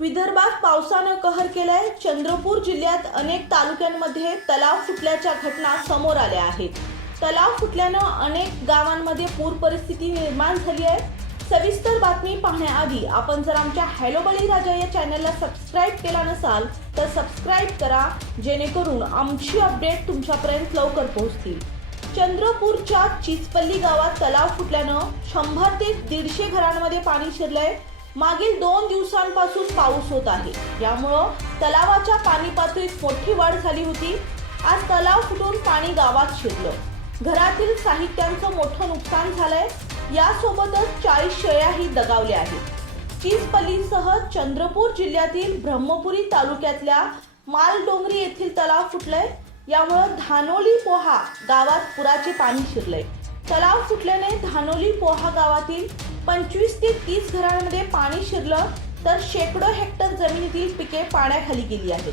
विदर्भात पावसानं कहर केलाय. चंद्रपूर जिल्ह्यात अनेक तालुक्यांमध्ये तलाव फुटल्याच्या घटना समोर आल्या आहेत. तलाव फुटल्यानं अनेक गावांमध्ये पूर परिस्थिती निर्माण झाली आहे. सविस्तर बातमी पाहण्याआधी आपण जर आमच्या हॅलो बळीराजा या चॅनलला सबस्क्राईब केला नसाल तर सबस्क्राईब करा जेणेकरून आमची अपडेट तुमच्यापर्यंत लवकर पोहोचतील. चंद्रपूरच्या चिचपल्ली गावात तलाव फुटल्यानं शंभर ते दीडशे घरांमध्ये पाणी शिरलंय. मागील दोन दिवसांपासून पाऊस होत आहे. यामुळं तलावाच्या पाणी पातळीत मोठी वाढ झाली होती. आज तलाव फुटून पाणी गावात शिरलं. घरातील साहित्यांचं मोठं नुकसान झालंय. यासोबतच चाळीस शेळ्याही दगावल्या आहेत. चिंचपल्लीसह चंद्रपूर जिल्ह्यातील ब्रह्मपुरी तालुक्यातल्या मालडोंगरी येथील तलाव फुटलंय. यामुळं धानोली पोहा गावात पुराचे पाणी शिरलंय. तलाव फुटल्याने धानोली पोहा गावातील पंचवीस ते तीस घरांमध्ये पाणी शिरलं तर शेकडो हेक्टर जमिनीतील पिके पाण्याखाली गेली आहेत.